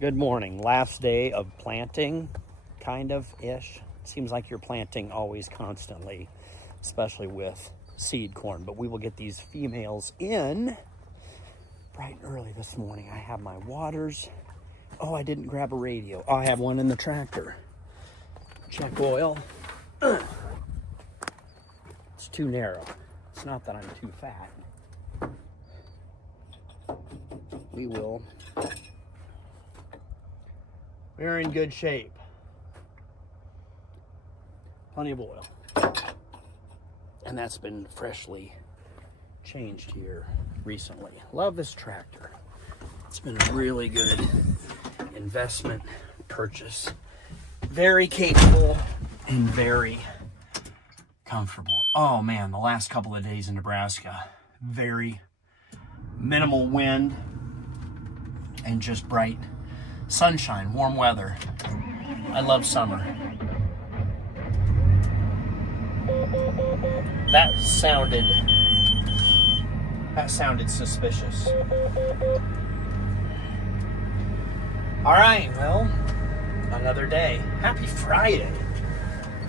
Good morning. Last day of planting, kind of-ish. Seems like you're planting always constantly, especially with seed corn. But we will get these females in bright and early this morning. I have my waters. Oh, I didn't grab a radio. Oh, I have one in the tractor. Check oil. It's too narrow. It's not that I'm too fat. We're in good shape. Plenty of oil. And that's been freshly changed here recently. Love this tractor. It's been a really good investment purchase. Very capable and very comfortable. Oh man, the last couple of days in Nebraska, very minimal wind and just bright sunshine, warm weather. I love summer. That sounded suspicious. All right, well, another day. Happy Friday.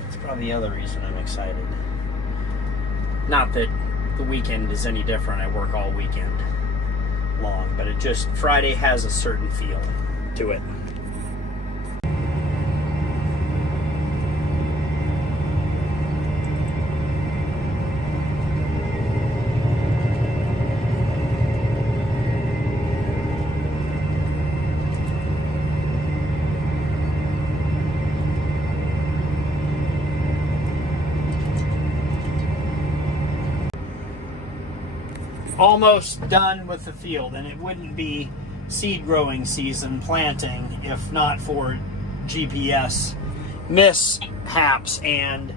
That's probably the other reason I'm excited. Not that the weekend is any different. I work all weekend long, but Friday has a certain feel to it. Almost done with the field, and it wouldn't be seed growing season planting if not for GPS mishaps and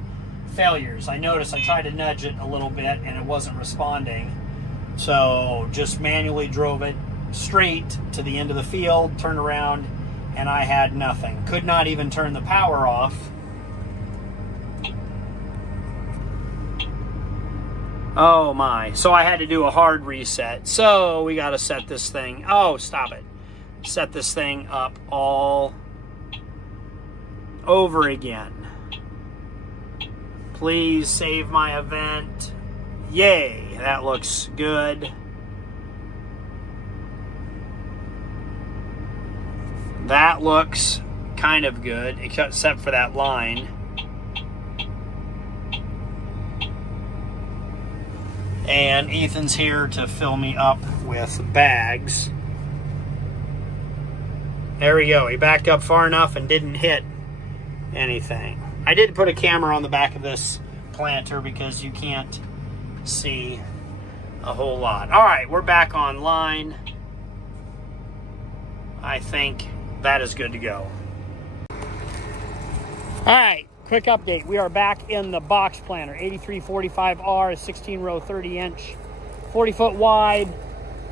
failures. I noticed I tried to nudge it a little bit and it wasn't responding, so just manually drove it straight to the end of the field, turned around, and I had nothing. Could not even turn the power off. Oh my, so I had to do a hard reset. So we got to set this thing, oh stop it, set this thing up all over again. Please save my event. Yay, that looks good. That looks kind of good, except for that line. And Ethan's here to fill me up with bags. There we go. He backed up far enough and didn't hit anything. I did put a camera on the back of this planter because you can't see a whole lot. All right, we're back online. I think that is good to go. All right. Quick update, we are back in the box planter, 8345R, 16 row, 30 inch, 40 foot wide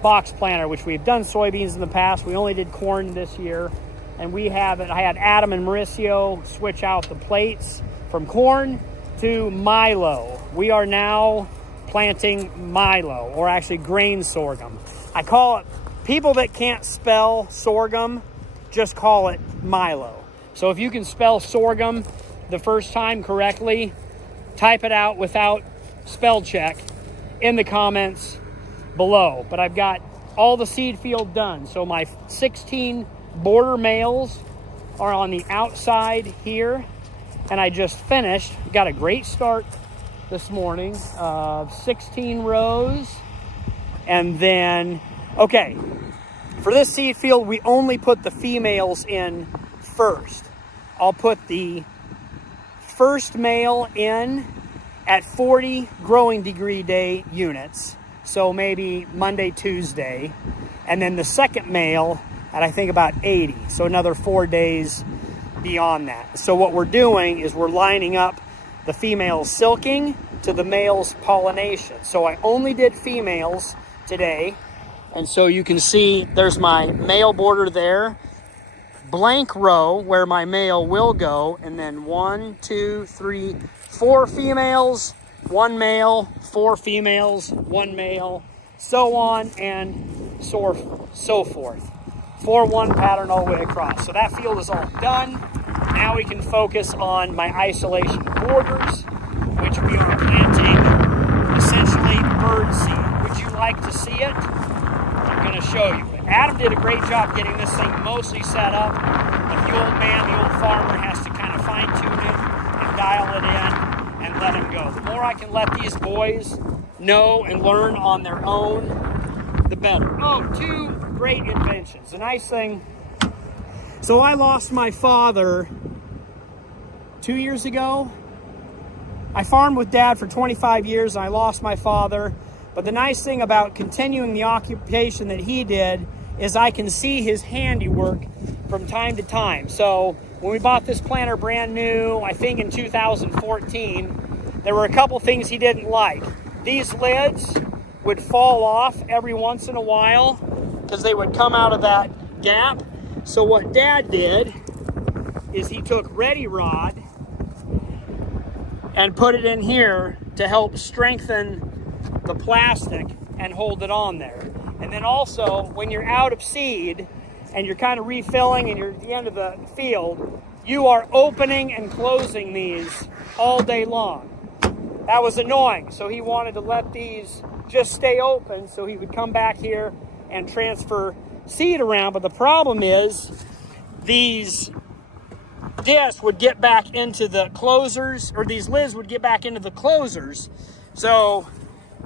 box planter, which we've done soybeans in the past. We only did corn this year. And I had Adam and Mauricio switch out the plates from corn to milo. We are now planting milo, or actually grain sorghum. I call it, people that can't spell sorghum, just call it milo. So if you can spell sorghum the first time correctly, type it out without spell check in the comments below. But I've got all the seed field done. So my 16 border males are on the outside here, and I just finished. Got a great start this morning of 16 rows. And then, okay, for this seed field, we only put the females in first. I'll put the first male in at 40 growing degree day units, so maybe Monday, Tuesday, and then the second male at I think about 80, so another 4 days beyond that. So what we're doing is we're lining up the females silking to the males pollination. So I only did females today, and so you can see there's my male border there, blank row where my male will go, and then 1, 2, 3, 4 females, 1 male, 4 females, 1 male, so on and so forth. 4-1 pattern all the way across. So that field is all done. Now we can focus on my isolation borders, which we are planting essentially bird seed. Would you like to see it? I'm going to show you. Adam did a great job getting this thing mostly set up, but the old man, the old farmer, has to kind of fine-tune it and dial it in and let him go. The more I can let these boys know and learn on their own, the better. Oh, 2 great inventions. The nice thing, so I lost my father 2 years ago. I farmed with Dad for 25 years and I lost my father. But the nice thing about continuing the occupation that he did is I can see his handiwork from time to time. So when we bought this planter brand new, I think in 2014, there were a couple things he didn't like. These lids would fall off every once in a while because they would come out of that gap. So what Dad did is he took Ready Rod and put it in here to help strengthen the plastic and hold it on there. And then also, when you're out of seed and you're kind of refilling and you're at the end of the field, you are opening and closing these all day long. That was annoying, so he wanted to let these just stay open so he would come back here and transfer seed around. But the problem is these discs would get back into the closers, or these lids would get back into the closers. So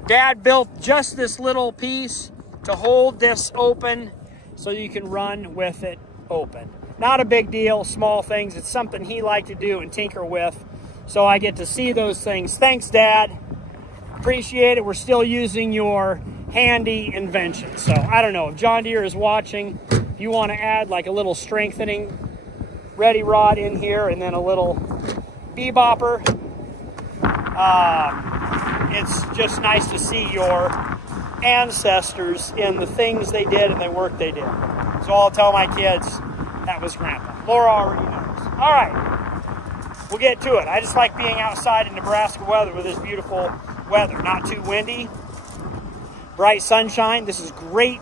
Dad built just this little piece to hold this open so you can run with it open. Not a big deal, small things. It's something he liked to do and tinker with. So I get to see those things. Thanks, Dad. Appreciate it. We're still using your handy invention. So I don't know if John Deere is watching, if you want to add like a little strengthening Ready Rod in here and then a little bebopper. It's just nice to see your ancestors in the things they did and the work they did. So I'll tell my kids that was Grandpa. Laura already knows. All right, we'll get to it. I just like being outside in Nebraska weather with this beautiful weather. Not too windy, bright sunshine. This is great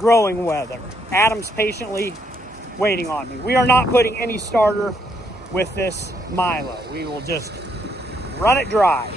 growing weather. Adam's patiently waiting on me. We are not putting any starter with this milo. We will just run it dry.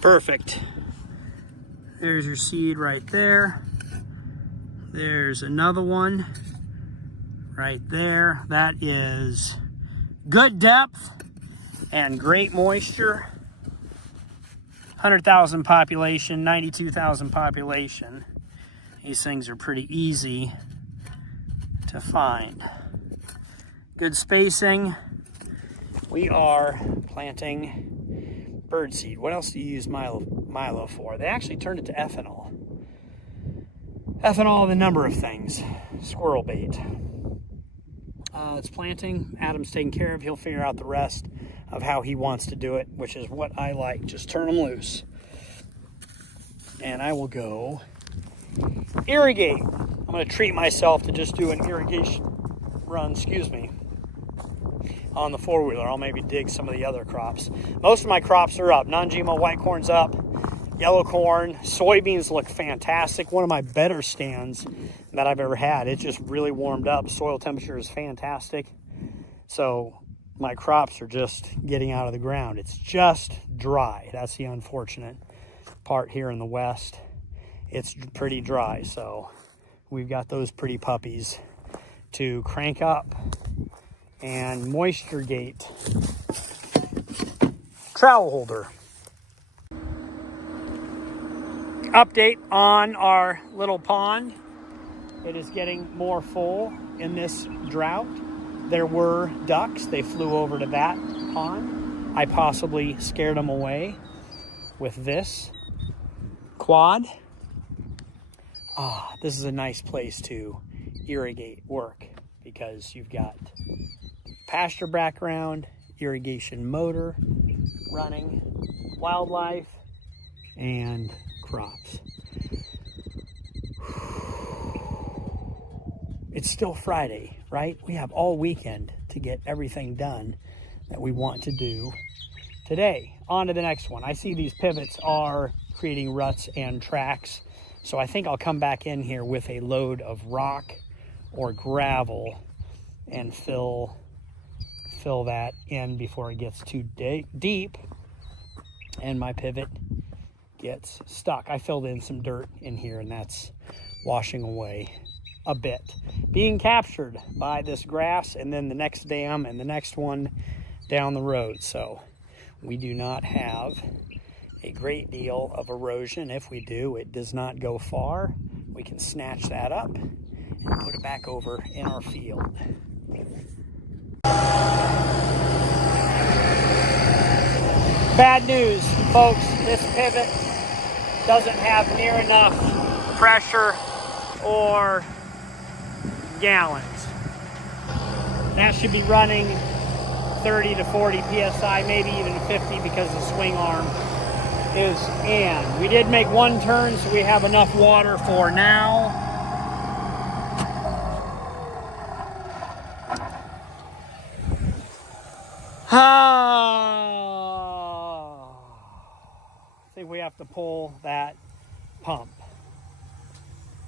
Perfect. There's your seed right there. There's another one right there. That is good depth and great moisture. 100,000 population, 92,000 population. These things are pretty easy to find. Good spacing. We are planting birdseed. What else do you use milo for? They actually turned it to ethanol. Ethanol and a number of things. Squirrel bait. It's planting. Adam's taking care of. He'll figure out the rest of how he wants to do it, which is what I like. Just turn them loose. And I will go irrigate. I'm going to treat myself to just do an irrigation run, on the four-wheeler. I'll maybe dig some of the other crops. Most of my crops are up. Non-GMO white corn's up, yellow corn, soybeans look fantastic. One of my better stands that I've ever had. It just really warmed up. Soil temperature is fantastic. So my crops are just getting out of the ground. It's just dry. That's the unfortunate part here in the West. It's pretty dry. So we've got those pretty puppies to crank up and moisture gate. Trowel holder. Update on our little pond. It is getting more full in this drought. there were ducks. They flew over to that pond. I possibly scared them away with this quad. This is a nice place to irrigate work because you've got pasture background, irrigation motor running, wildlife, and crops. It's still Friday, right? We have all weekend to get everything done that we want to do today. On to the next one. I see these pivots are creating ruts and tracks, so I think I'll come back in here with a load of rock or gravel and fill that in before it gets too deep and my pivot gets stuck. I filled in some dirt in here and that's washing away a bit, being captured by this grass and then the next dam and the next one down the road. So we do not have a great deal of erosion. If we do, it does not go far. We can snatch that up and put it back over in our field. Bad news, folks. This pivot doesn't have near enough pressure or gallons. That should be running 30 to 40 psi, maybe even 50 because the swing arm is in. We did make one turn, so we have enough water for now. I think we have to pull that pump,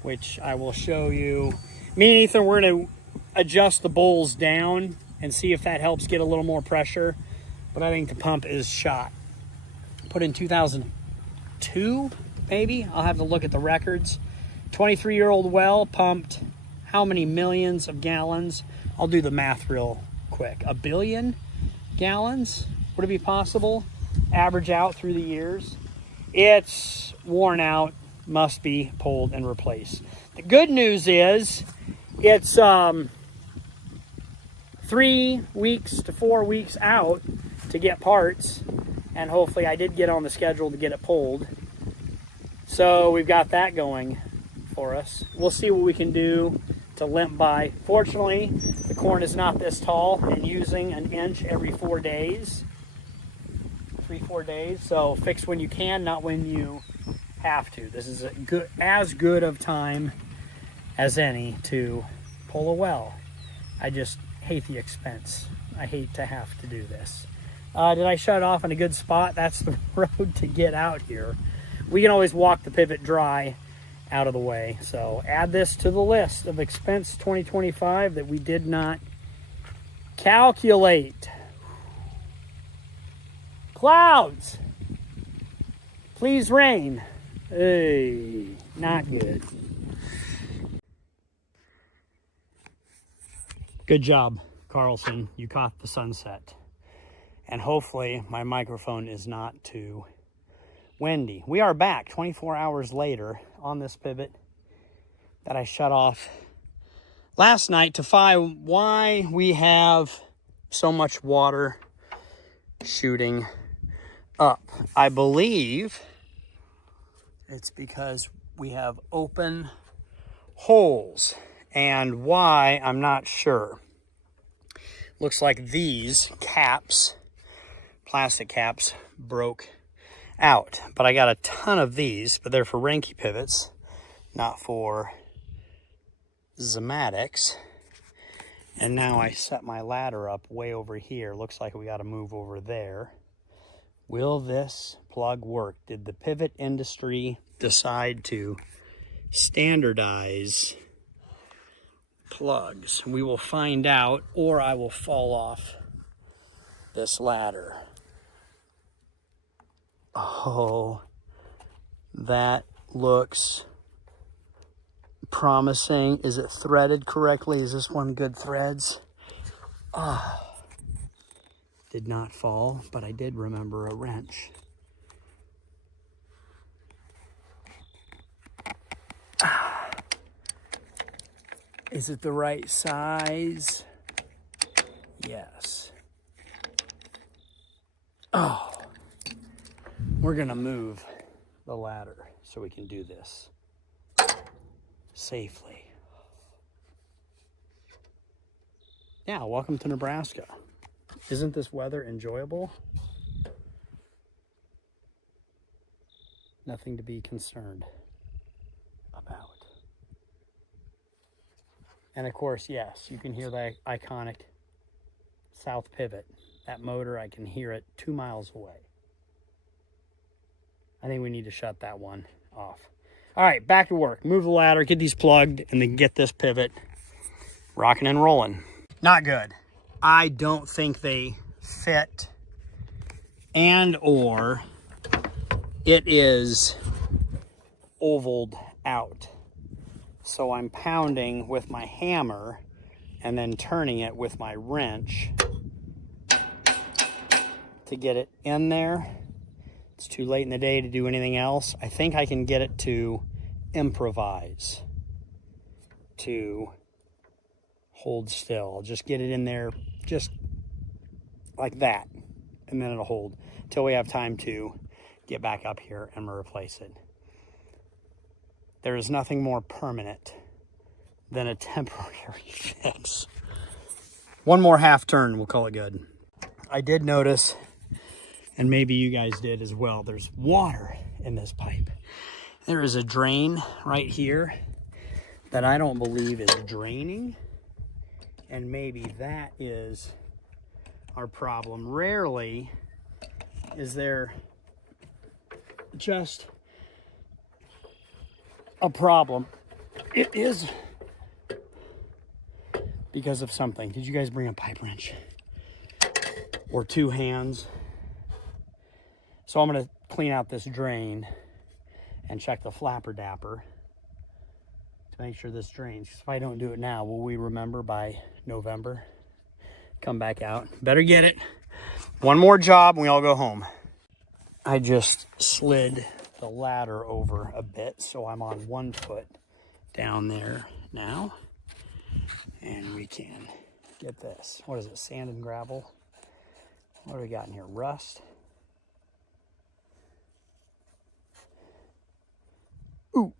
which I will show you. Me and Ethan, we're going to adjust the bowls down and see if that helps get a little more pressure. But I think the pump is shot. Put in 2002, maybe. I'll have to look at the records. 23-year-old well, pumped how many millions of gallons? I'll do the math real quick. 1 billion gallons? Would it be possible? Average out through the years. It's worn out, must be pulled and replaced. The good news is it's 3 weeks to 4 weeks out to get parts, and hopefully I did get on the schedule to get it pulled. So we've got that going for us. We'll see what we can do to limp by. Fortunately, the corn is not this tall and using an inch every 4 days. 3-4 days. So fix when you can, not when you have to. This is as good of time as any to pull a well. I just hate the expense. I hate to have to do this. Did I shut off in a good spot? That's the road to get out here. We can always walk the pivot dry out of the way. So add this to the list of expense 2025 that we did not calculate. Clouds, please rain. Hey, not good. Good job, Carlson. You caught the sunset. And hopefully my microphone is not too windy. We are back 24 hours later on this pivot that I shut off last night to find why we have so much water shooting up. I believe it's because we have open holes, and why, I'm not sure. Looks like these caps, plastic caps, broke out, but I got a ton of these, but they're for Renke pivots, not for Zomatics. And now I set my ladder up way over here. Looks like we got to move over there. Will this plug work? Did the pivot industry decide to standardize plugs? We will find out, or I will fall off this ladder. Oh, that looks promising. Is it threaded correctly? Is this one good threads? Did not fall, but I did remember a wrench. Is it the right size? Yes. Oh, we're gonna move the ladder so we can do this safely. Yeah, welcome to Nebraska. Isn't this weather enjoyable? Nothing to be concerned about. And of course, yes, you can hear the iconic south pivot. That motor, I can hear it 2 miles away. I think we need to shut that one off. All right, back to work. Move the ladder, get these plugged, and then get this pivot rocking and rolling. Not good. I don't think they fit, and or it is ovaled out. So I'm pounding with my hammer and then turning it with my wrench to get it in there. It's too late in the day to do anything else. I think I can get it to improvise, to hold still. I'll just get it in there just like that, and then it'll hold till we have time to get back up here and replace it. There is nothing more permanent than a temporary fix. One more half turn, we'll call it good. I did notice, and maybe you guys did as well, there's water in this pipe. There is a drain right here that I don't believe is draining, and maybe that is our problem. Rarely is there just a problem. It is because of something. Did you guys bring a pipe wrench or 2 hands? So I'm going to clean out this drain and check the flapper dapper to make sure this drains. If I don't do it now, will we remember by November? Come back out. Better get it. One more job and we all go home. I just slid the ladder over a bit, so I'm on 1 foot down there now. And we can get this. What is it? Sand and gravel? What do we got in here? Rust? Ooh.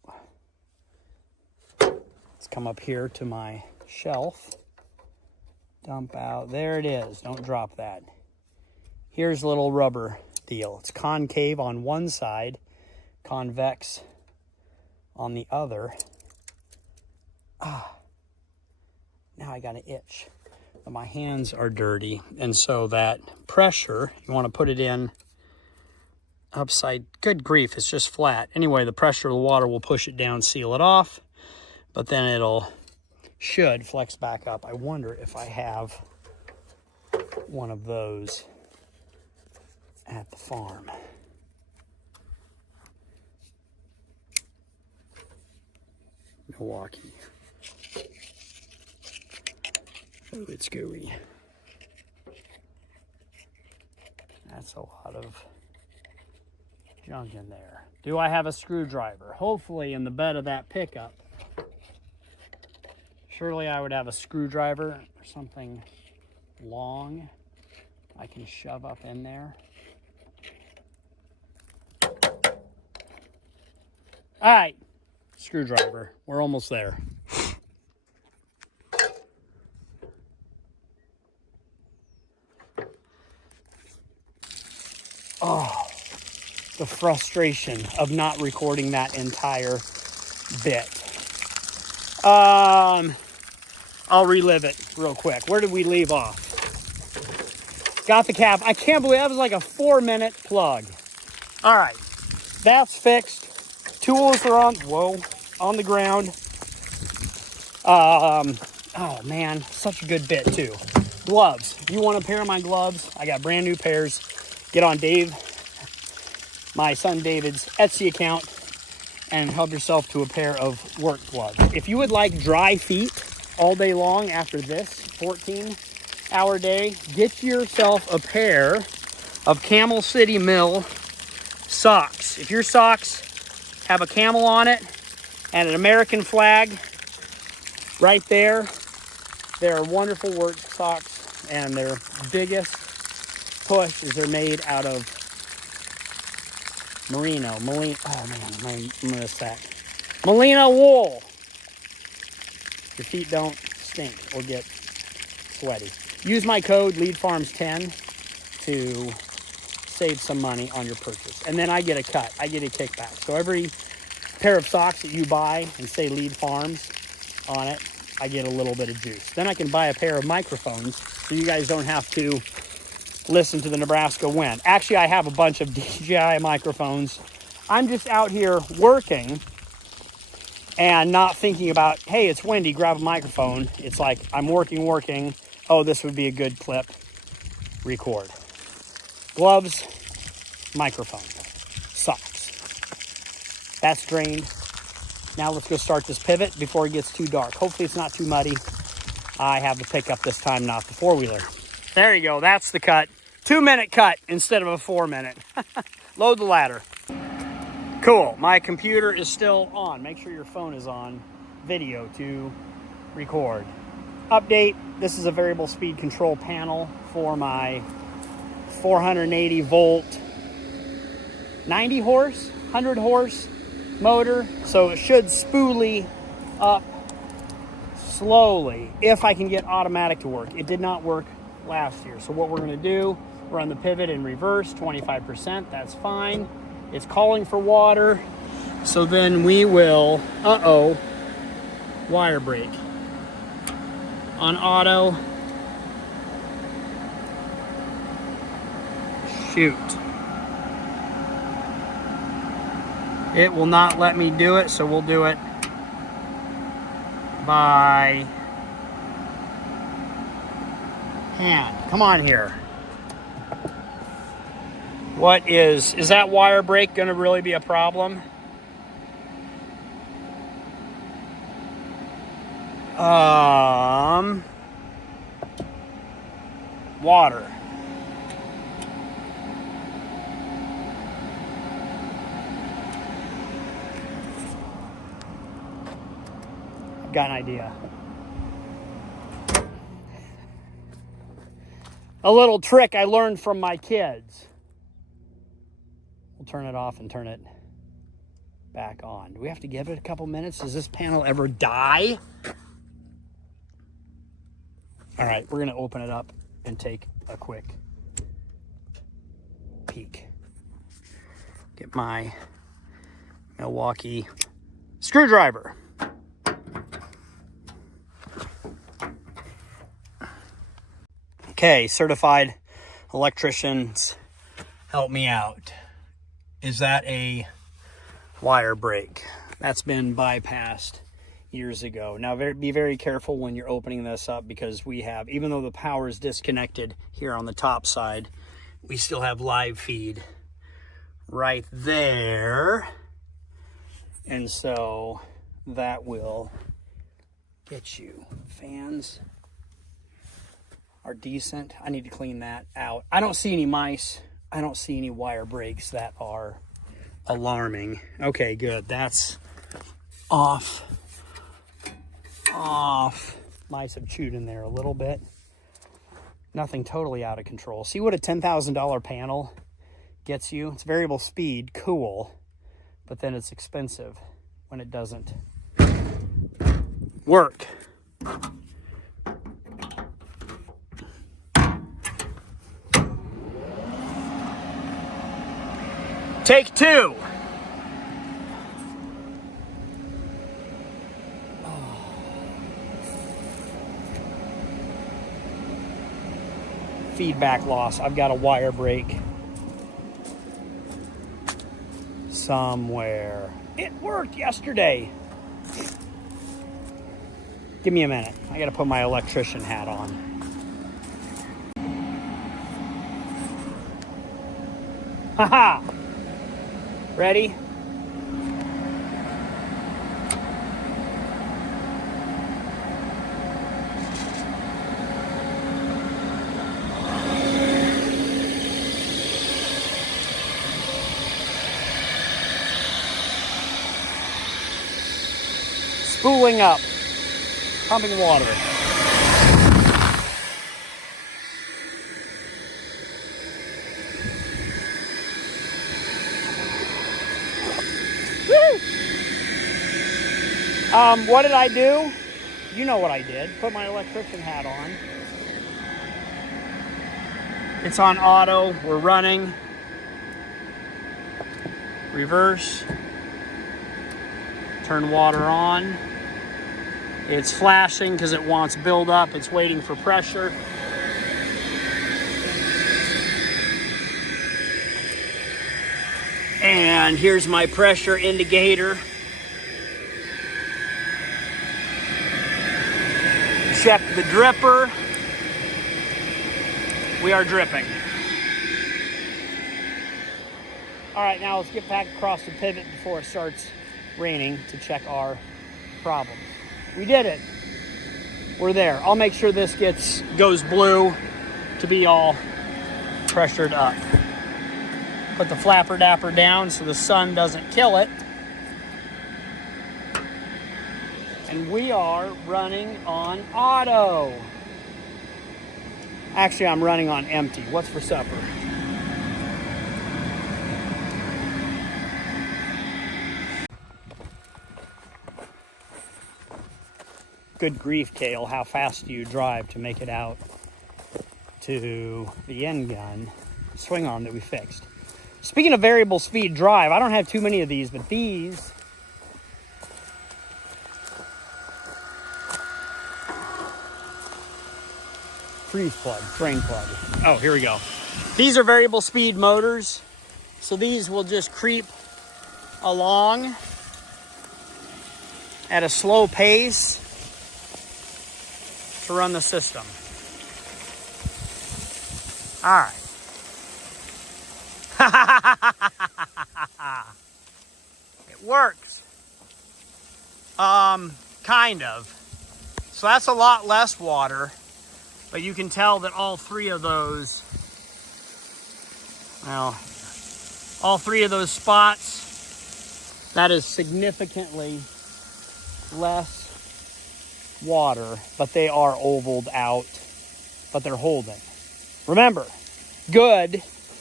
Let's come up here to my shelf. Dump out. There it is. Don't drop that. Here's a little rubber deal. It's concave on one side, convex on the other. Now I got an itch. But my hands are dirty, and so that pressure, you want to put it in upside. Good grief, it's just flat. Anyway, the pressure of the water will push it down, seal it off, but then it'll should flex back up. I wonder if I have one of those at the farm. Milwaukee. Oh, it's gooey. That's a lot of junk in there. Do I have a screwdriver? Hopefully in the bed of that pickup. Surely I would have a screwdriver or something long I can shove up in there. All right, screwdriver. We're almost there. Oh, the frustration of not recording that entire bit. I'll relive it real quick. Where did we leave off? Got the cap. I can't believe that was like a 4-minute plug. All right, that's fixed. Tools are on the ground. Oh man, such a good bit too. Gloves. If you want a pair of my gloves, I got brand new pairs. Get on my son David's Etsy account and help yourself to a pair of work gloves. If you would like dry feet all day long after this 14-hour day, get yourself a pair of Camel City Mill socks. If your socks have a camel on it and an American flag right there, they're wonderful work socks. and their biggest push is they're made out of merino. Oh man, I missed that. Merino wool. Your feet don't stink or get sweaty. Use my code LEADFARMS10 to save some money on your purchase. And then I get a cut. I get a kickback. So every pair of socks that you buy and say Lead Farms on it, I get a little bit of juice. Then I can buy a pair of microphones so you guys don't have to listen to the Nebraska wind. Actually, I have a bunch of DJI microphones. I'm just out here working and not thinking about, hey, it's windy, grab a microphone. It's like I'm working. Oh, this would be a good clip. Record. Gloves, microphone, socks. That's drained. Now let's go start this pivot before it gets too dark. Hopefully it's not too muddy. I have the pickup this time, not the four-wheeler. There you go, that's the cut. 2-minute cut instead of a 4-minute. Load the ladder. Cool, my computer is still on. Make sure your phone is on video to record. Update, this is a variable speed control panel for my 480 volt, 90 horse, 100 horse motor. So it should spoolie up slowly if I can get automatic to work. It did not work last year. So what we're gonna do, run the pivot in reverse, 25%, that's fine. It's calling for water. So then we will, wire brake. On auto. Shoot. It will not let me do it, so we'll do it by hand. Come on here. What is that wire brake going to really be a problem? Water. I've got an idea. A little trick I learned from my kids. We'll turn it off and turn it back on. Do we have to give it a couple minutes? Does this panel ever die? All right, we're gonna open it up and take a quick peek. Get my Milwaukee screwdriver. Okay, certified electricians, help me out. Is that a wire brake? That's been bypassed years ago. Now be very careful when you're opening this up, because we have, even though the power is disconnected here on the top side, we still have live feed right there. And so that will get you. Fans are decent. I need to clean that out. I don't see any mice. I don't see any wire breaks that are alarming. Okay, good. That's off. Mice have chewed in there a little bit. Nothing totally out of control. See what a $10,000 panel gets you? It's variable speed, cool, but then it's expensive when it doesn't work. Take two. Feedback loss. I've got a wire brake somewhere. It worked yesterday. Give me a minute. I got to put my electrician hat on. Haha. Ready? Spooling up, pumping water. What did I do? You know what I did. Put my electrician hat on. It's on auto. We're running. Reverse. Turn water on. It's flashing because it wants buildup. It's waiting for pressure. And here's my pressure indicator. Check the dripper. We are dripping. All right, now let's get back across the pivot before it starts raining to check our problems. We did it. We're there. I'll make sure this goes blue to be all pressured up. Put the flapper dapper down so the sun doesn't kill it. And we are running on auto. Actually, I'm running on empty. What's for supper? Good grief, Kale. How fast do you drive to make it out to the end gun swing arm that we fixed? Speaking of variable speed drive, I don't have too many of these, but these freeze plug, drain plug. Oh, here we go. These are variable speed motors. So these will just creep along at a slow pace to run the system. All right. It works. Kind of. So that's a lot less water, but you can tell that all three of those spots, that is significantly less water, but they are ovaled out, but they're holding. Remember,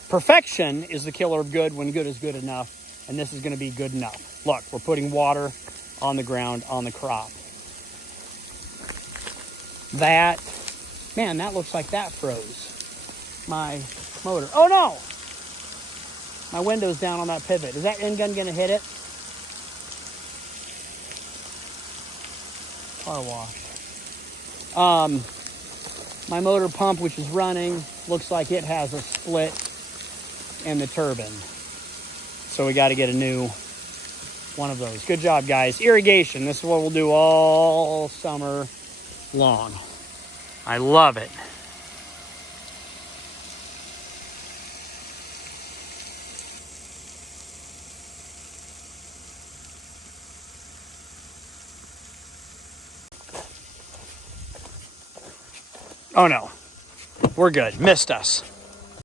perfection is the killer of good when good is good enough, and this is going to be good enough. Look, we're putting water on the ground on the crop. That looks like that froze my motor. Oh no! My window's down on that pivot. Is that end gun going to hit it? Car wash. My motor pump, which is running, looks like it has a split in the turbine. So we got to get a new one of those. Good job, guys. Irrigation. This is what we'll do all summer long. I love it. Oh no, we're good. Missed us.